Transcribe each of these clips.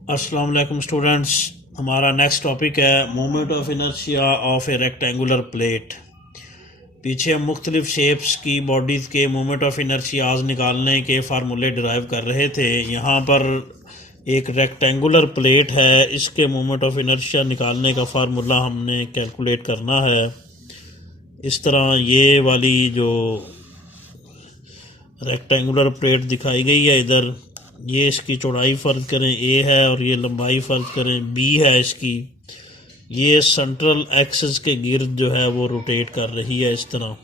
अस्सलाम वालेकुम स्टूडेंट्स। हमारा नेक्स्ट टॉपिक है moment of inertia of A rectangular plate. पीछे हम मुख्तलिफ शेप्स की बॉडीज़ के मोमेंट ऑफ इनर्शियाज निकालने के फार्मूले डिराइव कर रहे थे। यहाँ पर एक रेक्टेंगुलर प्लेट है, इसके मोमेंट ऑफ इनर्शिया निकालने का फार्मूला हमने कैलकुलेट करना है। इस तरह ये वाली जो रेक्टेंगुलर प्लेट दिखाई गई है इधर, ये इसकी चौड़ाई फ़र्ज करें ए है और ये लंबाई फ़र्ज करें बी है इसकी। ये सेंट्रल एक्सिस के गिर्द जो है वो रोटेट कर रही है इस तरह।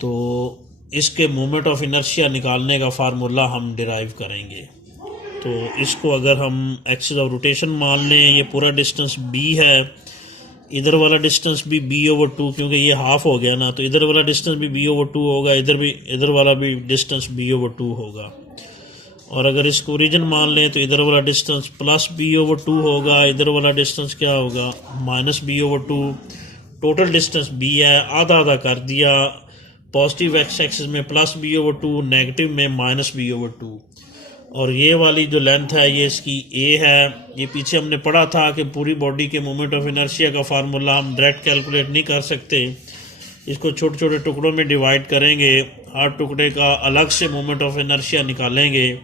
तो इसके मोमेंट ऑफ इनर्शिया निकालने का फार्मूला हम डिराइव करेंगे। तो इसको अगर हम एक्सिस ऑफ रोटेशन मान लें, ये पूरा डिस्टेंस बी है, इधर वाला डिस्टेंस भी b/2, क्योंकि ये हाफ हो गया ना, तो इधर वाला डिस्टेंस भी b/2 होगा, इधर वाला भी डिस्टेंस b/2 होगा। और अगर इसको ओरिजिन मान लें तो इधर वाला डिस्टेंस प्लस b/2 होगा, इधर वाला डिस्टेंस क्या होगा minus b/2। Total distance b है, आधा आधा कर दिया, पॉजिटिव एक्स एक्सिस में प्लस b/2, नेगेटिव में माइनस b/2। और ये वाली जो लेंथ है ये इसकी ए है। ये पीछे हमने पढ़ा था कि पूरी बॉडी के मोमेंट ऑफ इनर्शिया का फार्मूला हम डायरेक्ट कैलकुलेट नहीं कर सकते, इसको छोटे छोटे टुकड़ों में डिवाइड करेंगे, हर टुकड़े का अलग से मोमेंट ऑफ इनर्शिया निकालेंगे,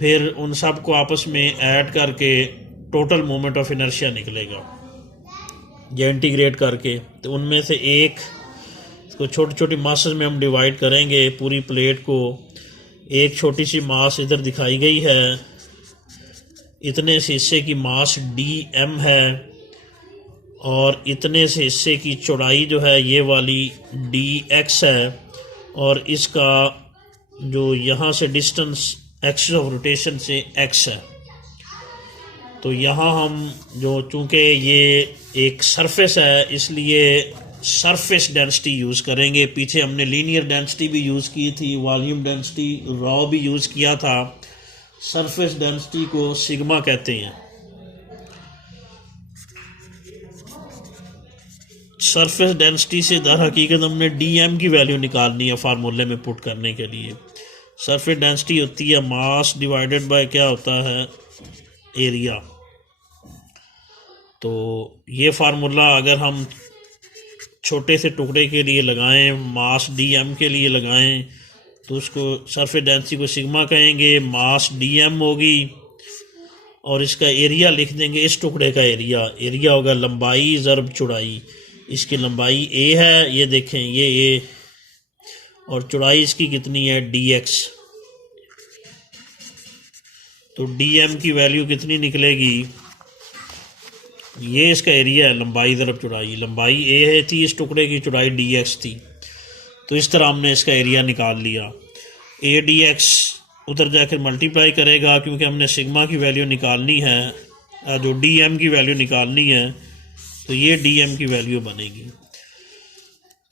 फिर उन सब को आपस में ऐड करके टोटल मोमेंट ऑफ इनर्शिया निकलेगा या इंटीग्रेट करके। तो उनमें से एक इसको छोटी छोटी मासेस में हम डिवाइड करेंगे पूरी प्लेट को। एक छोटी सी मास इधर दिखाई गई है, इतने से हिस्से की मास dm है और इतने से हिस्से की चौड़ाई जो है ये वाली dx है, और इसका जो यहाँ से डिस्टेंस एक्सिस ऑफ रोटेशन से x है। तो यहाँ हम जो चूँकि ये एक सरफेस है इसलिए सरफेस डेंसिटी यूज़ करेंगे। पीछे हमने लीनियर डेंसिटी भी यूज़ की थी, वॉल्यूम डेंसिटी रॉ भी यूज़ किया था। सरफेस डेंसिटी को सिग्मा कहते हैं। सरफेस डेंसिटी से दर हकीकत हमने dm की वैल्यू निकालनी है फार्मूले में पुट करने के लिए। सरफेस डेंसिटी होती है मास डिवाइडेड बाय क्या होता है एरिया। तो ये फार्मूला अगर हम छोटे से टुकड़े के लिए लगाएं, मास dm के लिए लगाएं, तो उसको सरफेस डेंसिटी को सिग्मा कहेंगे, मास dm होगी और इसका एरिया लिख देंगे, इस टुकड़े का एरिया होगा लंबाई ज़रब चौड़ाई। इसकी लंबाई a है, ये देखें ये a, और चौड़ाई इसकी कितनी है dx। तो dm की वैल्यू कितनी निकलेगी, ये इसका एरिया है लंबाई ज़रब चौड़ाई। लंबाई a है थी, इस टुकड़े की चौड़ाई dx थी, तो इस तरह हमने इसका एरिया निकाल लिया। a dx उधर जाकर मल्टीप्लाई करेगा क्योंकि हमने सिग्मा की वैल्यू निकालनी है, जो dm की वैल्यू निकालनी है, तो ये dm की वैल्यू बनेगी।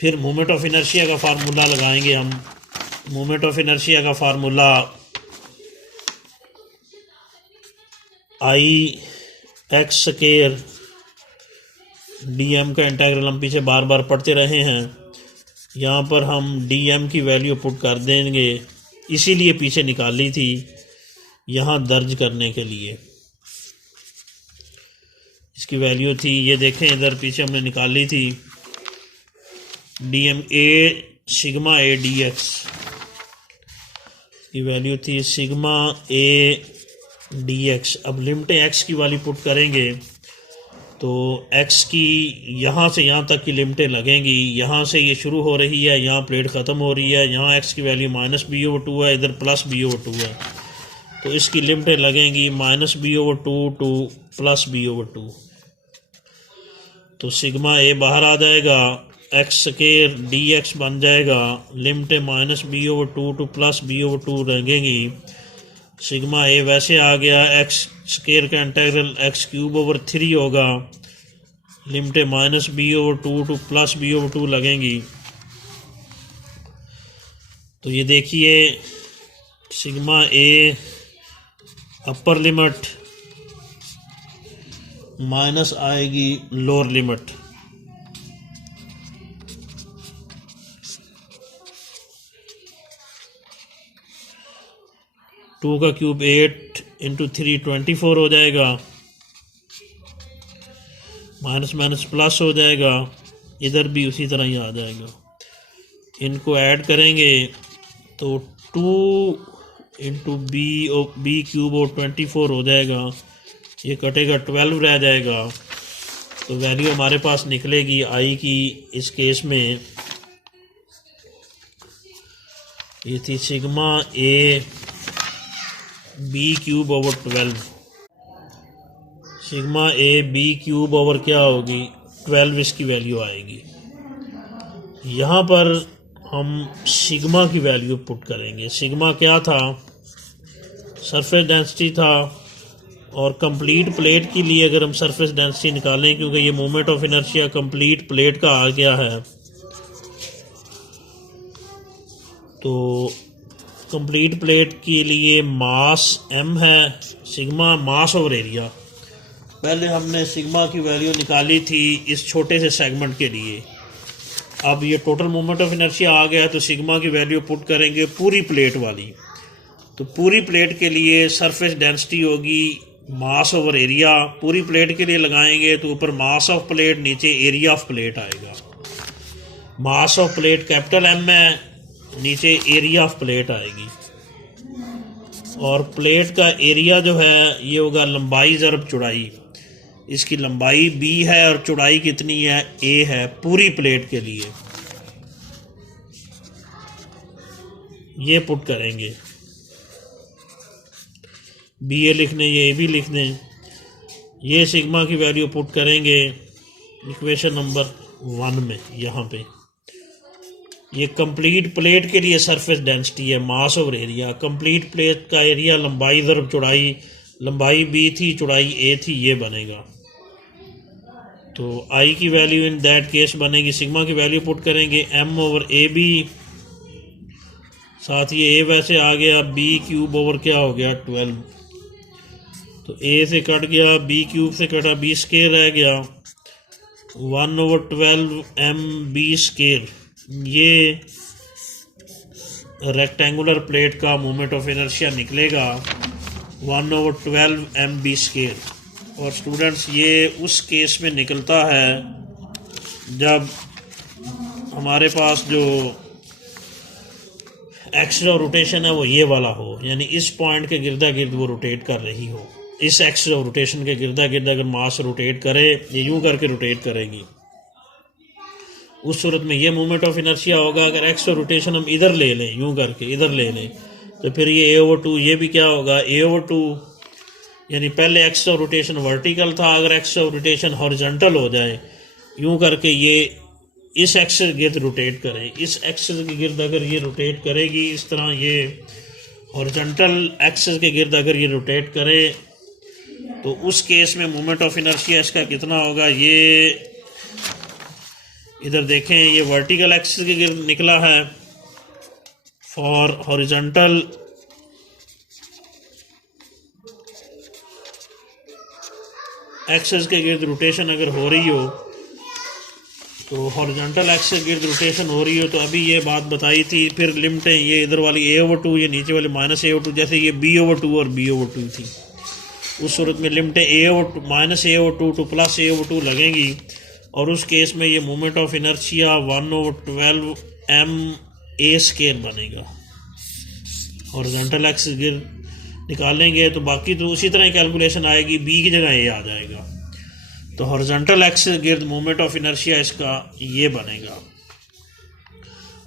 फिर मोमेंट ऑफ इनर्शिया का फार्मूला लगाएंगे हम। मोमेंट ऑफ इनर्शिया का फार्मूला I(x²) dm का इंटीग्रल हम पीछे बार बार पढ़ते रहे हैं। यहाँ पर हम dm की वैल्यू पुट कर देंगे, इसीलिए पीछे निकाली थी यहाँ दर्ज करने के लिए। इसकी वैल्यू थी, ये देखें इधर पीछे हमने निकाली थी dm a sigma a dx की वैल्यू थी सिग्मा a dx। अब लिमिट x की वाली पुट करेंगे तो x की यहाँ से यहाँ तक की लिमिटें लगेंगी। यहाँ से ये शुरू हो रही है, यहाँ प्लेट ख़त्म हो रही है, यहाँ x की वैल्यू माइनस b/2 है, इधर प्लस b/2 है, तो इसकी लिमिटें लगेंगी minus b/2 two plus b/2। तो सिग्मा a बाहर आ जाएगा, x² dx बन जाएगा, लिमिटें minus b/2 two plus b/2 लगेंगी। सिग्मा a वैसे आ गया, x² का इंटीग्रल x³/3 होगा, लिमिटें minus b/2 two plus b/2 लगेंगी। तो ये देखिए sigma a upper limit minus आएगी लोअर लिमिट। 2 का क्यूब 8 इंटू 3 24 हो जाएगा, माइनस माइनस प्लस हो जाएगा, इधर भी उसी तरह ही आ जाएगा। इनको ऐड करेंगे तो 2 इंटू बी क्यूब और 24 हो जाएगा, ये कटेगा 12 रह जाएगा। तो वैल्यू हमारे पास निकलेगी आई की इस केस में, ये थी sigma A B cube over 12, sigma A B cube over क्या होगी 12 इसकी वैल्यू आएगी। यहाँ पर हम सिग्मा की वैल्यू पुट करेंगे। सिग्मा क्या था, सरफेस डेंसिटी था, और कंप्लीट प्लेट के लिए अगर हम सरफेस डेंसिटी निकालें, क्योंकि ये moment of inertia complete plate का आ गया है, तो कंप्लीट प्लेट के लिए मास m है, सिग्मा मास ओवर एरिया। पहले हमने सिग्मा की वैल्यू निकाली थी इस छोटे से सेगमेंट के लिए, अब ये टोटल मोमेंट ऑफ इनर्शिया आ गया तो सिग्मा की वैल्यू पुट करेंगे पूरी प्लेट वाली। तो पूरी प्लेट के लिए सरफेस डेंसिटी होगी मास ओवर एरिया, पूरी प्लेट के लिए लगाएंगे तो ऊपर मास ऑफ प्लेट, नीचे एरिया ऑफ प्लेट आएगा। Mass of plate capital M है, नीचे एरिया ऑफ प्लेट आएगी, और प्लेट का एरिया जो है ये होगा लंबाई ज़रब चौड़ाई। इसकी लंबाई b है और चौड़ाई कितनी है a है पूरी प्लेट के लिए, ये पुट करेंगे। बी ए लिख दें, ये भी लिख दें, ये सिग्मा की वैल्यू पुट करेंगे इक्वेशन नंबर 1 में। यहाँ पे ये कंप्लीट प्लेट के लिए सरफेस डेंसिटी है मास ओवर एरिया, कंप्लीट प्लेट का एरिया लंबाई ज़रब चौड़ाई, लंबाई b थी चौड़ाई a थी, ये बनेगा। तो आई की वैल्यू इन दैट केस बनेगी, सिग्मा की वैल्यू पुट करेंगे m ओवर ए बी, साथ ये a वैसे आ गया, b क्यूब ओवर क्या हो गया 12, तो a से कट गया, b क्यूब से कटा, b स्क्वायर रह गया, 1 ओवर 12 m b स्क्वायर। ये रेक्टेंगुलर प्लेट का मोमेंट ऑफ इनर्शिया निकलेगा 1 ओवर 12 m b स्क्वायर। और स्टूडेंट्स ये उस केस में निकलता है जब हमारे पास जो एक्सिस ऑफ रोटेशन है वो ये वाला हो, यानी इस पॉइंट के गिरदा गिर्द वो रोटेट कर रही हो। इस एक्सिस ऑफ रोटेशन के गिरदा गिर्द अगर मास रोटेट करे, ये यूं करके रोटेट करेगी, उस सूरत में ये मोमेंट ऑफ इनर्शिया होगा। अगर एक्सिस ऑफ रोटेशन हम इधर ले लें, यूं करके इधर ले लें, तो फिर ये a ओवर 2, ये भी क्या होगा a ओवर 2, यानी पहले एक्सिस ऑफ रोटेशन वर्टिकल था, अगर एक्सिस ऑफ रोटेशन हॉरिजॉन्टल हो जाए, यूं करके ये इस एक्सिस के गिर्द रोटेट करे, इस एक्सिस के गिर्द अगर ये रोटेट करेगी, इस तरह ये हॉरिजॉन्टल एक्सिस के गिर्द अगर ये रोटेट करे, तो उस केस में मोमेंट ऑफ इनर्शिया इसका कितना होगा। ये इधर देखें, ये वर्टिकल एक्सिस के गिर्द निकला है, फॉर हॉरिजॉन्टल एक्सिस के गिर्द रोटेशन अगर हो रही हो, तो हॉरिजॉन्टल एक्सिस के गिर्द रोटेशन हो रही हो, तो अभी ये बात बताई थी। फिर लिमिटें ये इधर वाली a ओवर 2, ये नीचे वाली माइनस a ओवर 2, जैसे ये b ओवर 2 और b ओवर 2 थी, उस सूरत में लिमिटें a over minus a over 2 two plus a over 2 लगेंगी, और उस केस में ये moment of inertia 1 over 12 m a square बनेगा। हॉरिजॉन्टल एक्सिस गिर्द निकालेंगे तो बाकी तो उसी तरह कैलकुलेशन आएगी, b की जगह a आ जाएगा। तो हॉरिजॉन्टल एक्सिस गिर्द मोमेंट ऑफ इनर्शिया इसका ये बनेगा।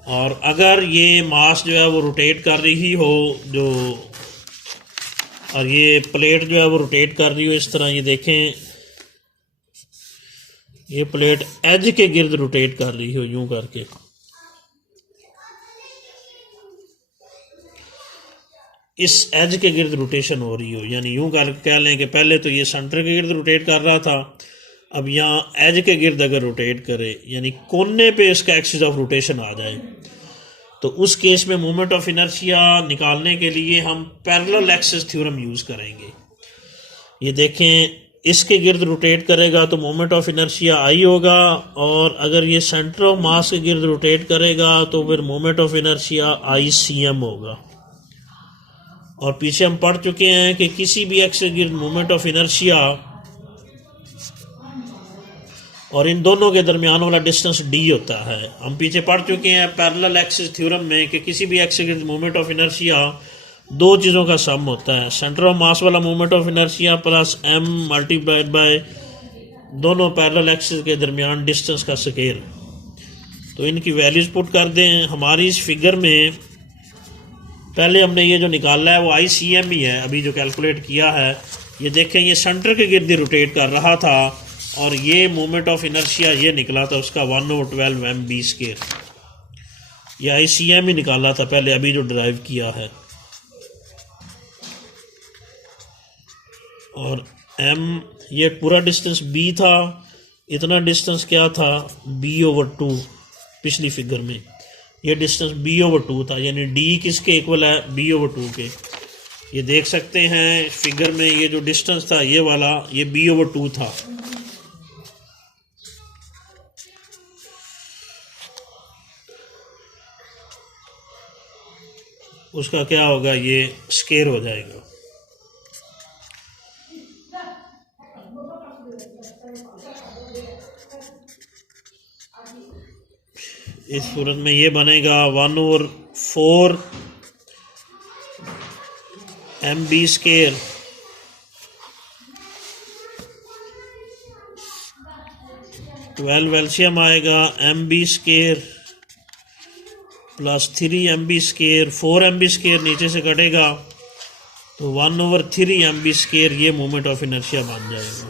और अगर ये मास जो है वो रोटेट कर रही हो, जो और ये प्लेट जो है वो रोटेट कर रही हो इस तरह, ये देखें ये प्लेट एज के गिर्द रोटेट कर रही हो यूं करके, इस एज के गिर्द रोटेशन हो रही हो, यानी यूं कह लें कि पहले तो ये सेंटर के गिर्द रोटेट कर रहा था, अब यहाँ एज के गिर्द अगर रोटेट करे, यानी कोने पे इसका एक्सिस ऑफ रोटेशन आ जाए, तो उस केस में मोमेंट ऑफ इनर्शिया निकालने के लिए हम पैरेलल एक्सिस थ्योरम यूज़ करेंगे। ये देखें, इसके गिर्द रोटेट करेगा तो मोमेंट ऑफ इनर्शिया आई होगा, और अगर ये सेंटर ऑफ मास के गिर्द रोटेट करेगा तो फिर मोमेंट ऑफ इनर्शिया ICM होगा। और पीछे हम पढ़ चुके हैं कि किसी भी एक्स के गिर्द मोमेंट ऑफ इनर्शिया और इन दोनों के दरमियान वाला डिस्टेंस डी होता है। हम पीछे पढ़ चुके हैं पैरेलल एक्सिस थ्योरम में कि किसी भी एक्स के गिर्द मोमेंट ऑफ इनर्शिया दो चीज़ों का सम होता है, सेंटर ऑफ मास वाला moment of inertia plus m multiplied by दोनों पैरेलल एक्सिस के दरमियान डिस्टेंस का स्केयर। तो इनकी वैल्यूज पुट कर दें। हमारी इस फिगर में पहले हमने ये जो निकाला है वो ICM ही है, अभी जो कैलकुलेट किया है। ये देखें, ये सेंटर के गिर्द रोटेट कर रहा था और ये मोमेंट ऑफ इनर्शिया ये निकला था उसका 1/12 mv²। ये ICM ही निकाला था पहले, अभी जो ड्राइव किया है। और m ये पूरा डिस्टेंस b था, इतना डिस्टेंस क्या था b/2 पिछली फिगर में, ये डिस्टेंस b/2 था, यानी d किसके इक्वल है b/2 के। ये देख सकते हैं फिगर में ये जो डिस्टेंस था ये वाला ये b/2 था। उसका क्या होगा, ये स्केयर हो जाएगा। इस सूरत में ये बनेगा 1/4 mv²। एलसीएम आएगा mv² प्लस 3 mv², 4 mv² नीचे से कटेगा तो 1/3 mv² ये मोमेंट ऑफ इनर्शिया बन जाएगा।